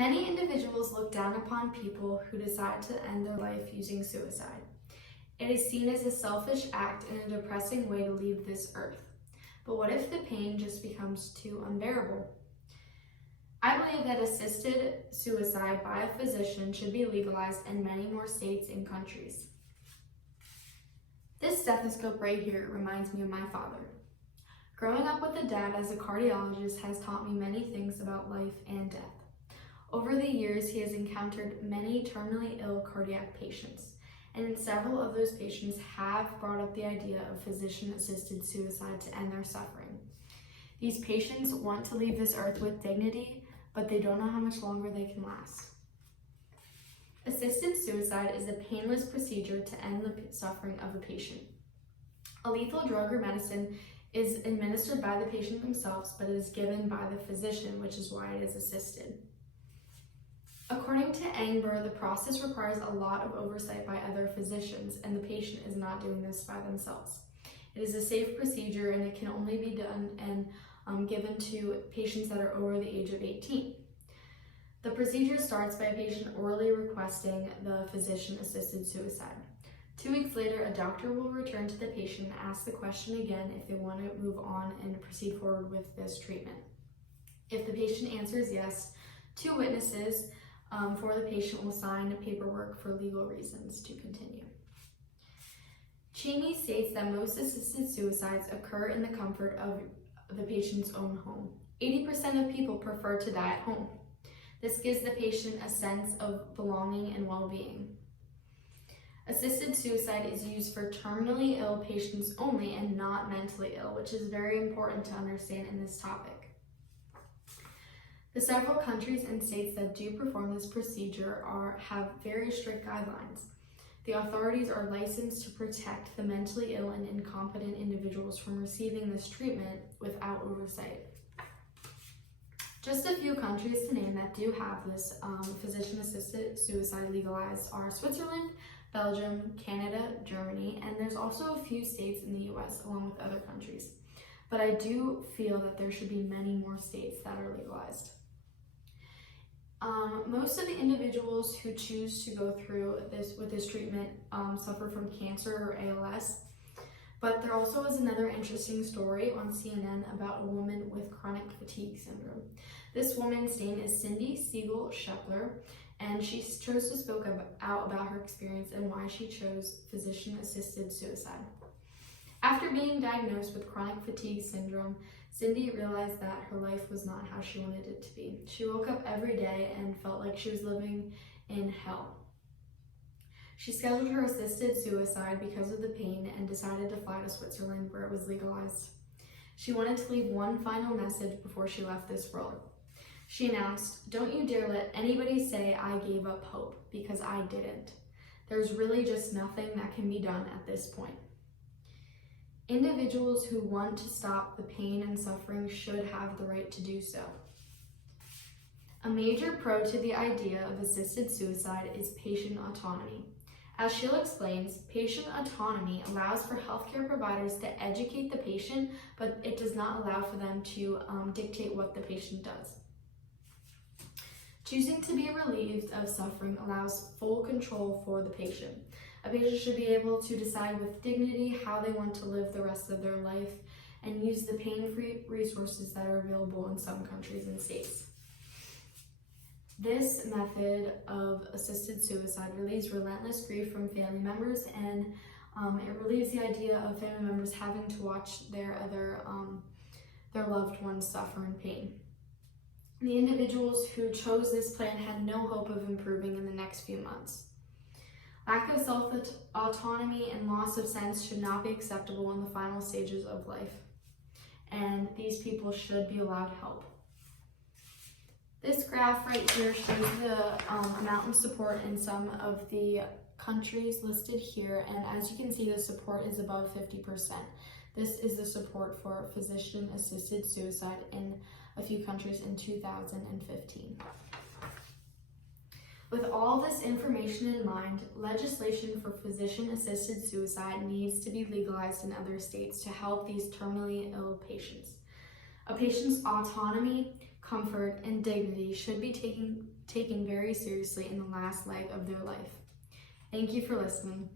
Many individuals look down upon people who decide to end their life using suicide. It is seen as a selfish act and a depressing way to leave this earth. But what if the pain just becomes too unbearable? I believe that assisted suicide by a physician should be legalized in many more states and countries. This stethoscope right here reminds me of my father. Growing up with a dad as a cardiologist has taught me many things about life and death. Over the years, he has encountered many terminally ill cardiac patients, and several of those patients have brought up the idea of physician-assisted suicide to end their suffering. These patients want to leave this earth with dignity, but they don't know how much longer they can last. Assisted suicide is a painless procedure to end the suffering of a patient. A lethal drug or medicine is administered by the patient themselves, but it is given by the physician, which is why it is assisted. According to Engber, the process requires a lot of oversight by other physicians, and the patient is not doing this by themselves. It is a safe procedure, and it can only be done and given to patients that are over the age of 18. The procedure starts by a patient orally requesting the physician-assisted suicide. 2 weeks later, a doctor will return to the patient and ask the question again if they want to move on and proceed forward with this treatment. If the patient answers yes, 2 witnesses for the patient will sign paperwork for legal reasons to continue. Cheney states that most assisted suicides occur in the comfort of the patient's own home. 80% of people prefer to die at home. This gives the patient a sense of belonging and well-being. Assisted suicide is used for terminally ill patients only and not mentally ill, which is very important to understand in this topic. The several countries and states that do perform this procedure have very strict guidelines. The authorities are licensed to protect the mentally ill and incompetent individuals from receiving this treatment without oversight. Just a few countries to name that do have this physician-assisted suicide legalized are Switzerland, Belgium, Canada, Germany, and there's also a few states in the US along with other countries. But I do feel that there should be many more states that are legalized. Most of the individuals who choose to go through this treatment suffer from cancer or ALS, but there also is another interesting story on CNN about a woman with chronic fatigue syndrome. This woman's name is Cindy Siegel-Scheffler, and she chose to speak out about her experience and why she chose physician-assisted suicide. After being diagnosed with chronic fatigue syndrome, Cindy realized that her life was not how she wanted it to be. She woke up every day and felt like she was living in hell. She scheduled her assisted suicide because of the pain and decided to fly to Switzerland where it was legalized. She wanted to leave one final message before she left this world. She announced, "Don't you dare let anybody say I gave up hope, because I didn't. There's really just nothing that can be done at this point." Individuals who want to stop the pain and suffering should have the right to do so. A major pro to the idea of assisted suicide is patient autonomy. As Sheila explains, patient autonomy allows for healthcare providers to educate the patient, but it does not allow for them to dictate what the patient does. Choosing to be relieved of suffering allows full control for the patient. A patient should be able to decide with dignity how they want to live the rest of their life and use the pain-free resources that are available in some countries and states. This method of assisted suicide relieves relentless grief from family members, and it relieves the idea of family members having to watch their loved ones suffer in pain. The individuals who chose this plan had no hope of improving in the next few months. Lack of self-autonomy and loss of sense should not be acceptable in the final stages of life, and these people should be allowed help. This graph right here shows the amount of support in some of the countries listed here, and as you can see, the support is above 50%. This is the support for physician-assisted suicide in a few countries in 2015. With all this information in mind, legislation for physician-assisted suicide needs to be legalized in other states to help these terminally ill patients. A patient's autonomy, comfort, and dignity should be taken very seriously in the last leg of their life. Thank you for listening.